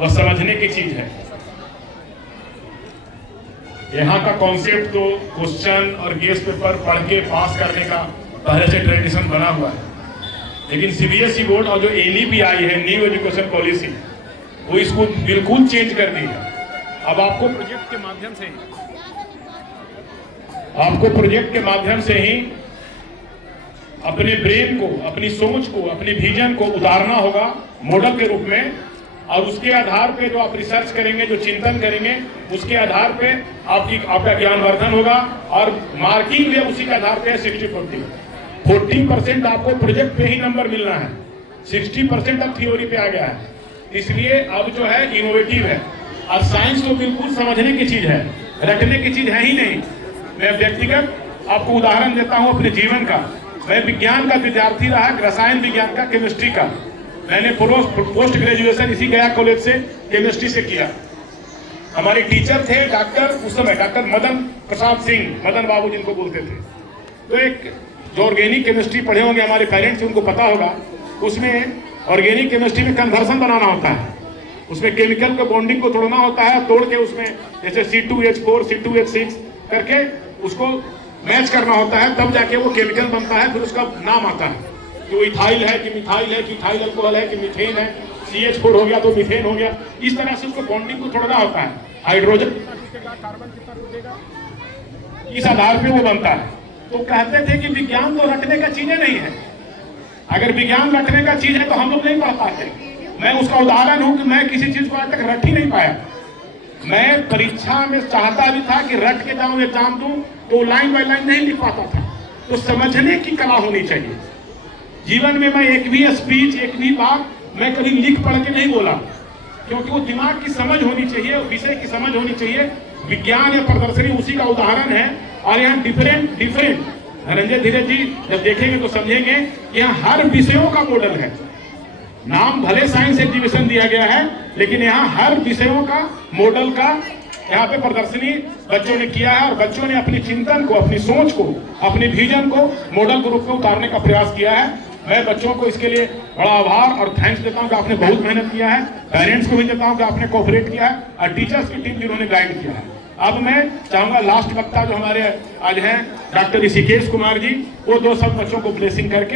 वह समझने की चीज है। यहाँ का कॉन्सेप्ट तो क्वेश्चन और गेस्ट पेपर पढ़ के पास करने का पहले से ट्रेडिशन बना हुआ है, लेकिन सीबीएसई बोर्ड और जो एनईपी है, न्यू एजुकेशन पॉलिसी, वो इसको बिल्कुल चेंज कर दी है। अब आपको प्रोजेक्ट के माध्यम से ही अपने ब्रेन को, अपनी सोच को, अपनी विजन को उतारना होगा मॉडल के रूप में, और उसके आधार पे जो आप रिसर्च करेंगे, जो चिंतन करेंगे, उसके आधार पे आपका ज्ञानवर्धन होगा, और मार्किंग भी उसी के आधार पे 40% आपको प्रोजेक्ट पे ही नंबर मिलना है, 60% अब थ्योरी पे आ गया है। इसलिए अब जो है इनोवेटिव है, और साइंस तो बिल्कुल समझने की चीज है, रटने की चीज है ही नहीं। मैं व्यक्तिगत आपको उदाहरण देता हूं अपने जीवन का। मैं विज्ञान का विद्यार्थी रहा, रसायन विज्ञान का, केमिस्ट्री का। मैंने पोस्ट ग्रेजुएशन इसी गया कॉलेज से केमिस्ट्री से किया। हमारे टीचर थे डॉक्टर, उस समय डॉक्टर मदन प्रसाद सिंह, मदन बाबू जिनको बोलते थे। तो एक जो ऑर्गेनिक केमिस्ट्री पढ़े होंगे हमारे पेरेंट्स, उनको पता होगा, उसमें ऑर्गेनिक केमिस्ट्री में कन्वर्सन बनाना होता है, उसमें केमिकल के बॉन्डिंग को तोड़ना होता है, तोड़ के उसमें जैसे C2H4 C2H6 करके उसको मैच करना होता है, तब जाके वो केमिकल बनता है। फिर उसका नाम आता है कि वो इथाइल है कि मिथाइल है कि इथाइल अल्कोहल है कि मीथेन है, CH4 हो गया तो मीथेन हो गया। इस तरह से उसको बॉन्डिंग को तोड़ना होता है, हाइड्रोजन कार्बन कितना टूटेगा, इस आधार पे वो बनता है। तो कहते थे कि विज्ञान तो रटने का चीजें नहीं है। अगर विज्ञान रटने का चीज है तो हम लोग नहीं पढ़ पाते। मैं उसका उदाहरण हूं कि मैं किसी चीज को आज तक रट ही नहीं पाया। मैं परीक्षा में चाहता भी था कि रट के जाऊं, एग्जाम दूं, तो लाइन बाय लाइन नहीं लिख पाता था। तो समझने की कला होनी चाहिए। जीवन में मैं एक भी स्पीच, एक भी बात मैं कभी लिख पढ़ के नहीं बोला, क्योंकि वो दिमाग की समझ होनी चाहिए, विषय की समझ होनी चाहिए। विज्ञान या प्रदर्शनी उसी का उदाहरण है। और यहाँ डिफरेंट धनंजय धीरज जी जब देखेंगे तो समझेंगे, यहाँ हर विषयों का मॉडल है। नाम भले साइंस एग्जीबिशन दिया गया है, लेकिन यहाँ हर विषयों का मॉडल का यहाँ पे प्रदर्शनी बच्चों ने किया है, और बच्चों ने अपनी चिंतन को, अपनी सोच को, अपने विजन को मॉडल के रूप में उतारने का प्रयास किया है। मैं बच्चों को इसके लिए बड़ा आभार और थैंक्स देता हूँ कि आपने बहुत मेहनत किया है। पेरेंट्स को भी देता हूँ कि आपने कोऑपरेट किया है, और टीचर्स की टीम जिन्होंने गाइड किया है। अब मैं चाहूंगा लास्ट वक्ता जो हमारे आज हैं डॉक्टर ऋषिकेश कुमार जी, वो दो सब बच्चों को ब्लेसिंग करके